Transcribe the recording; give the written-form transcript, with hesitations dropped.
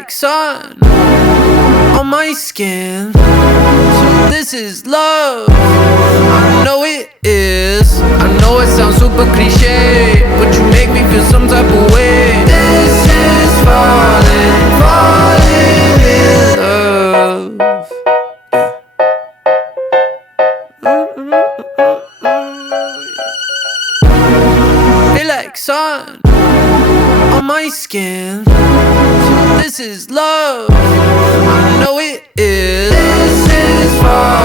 like sun on my skin. So this is love. I know it is. I know it sounds super cliche, but you make me feel some type of way. This is falling, falling in love. Feel like sun on my skin. So this is love. I know it is. This is falling.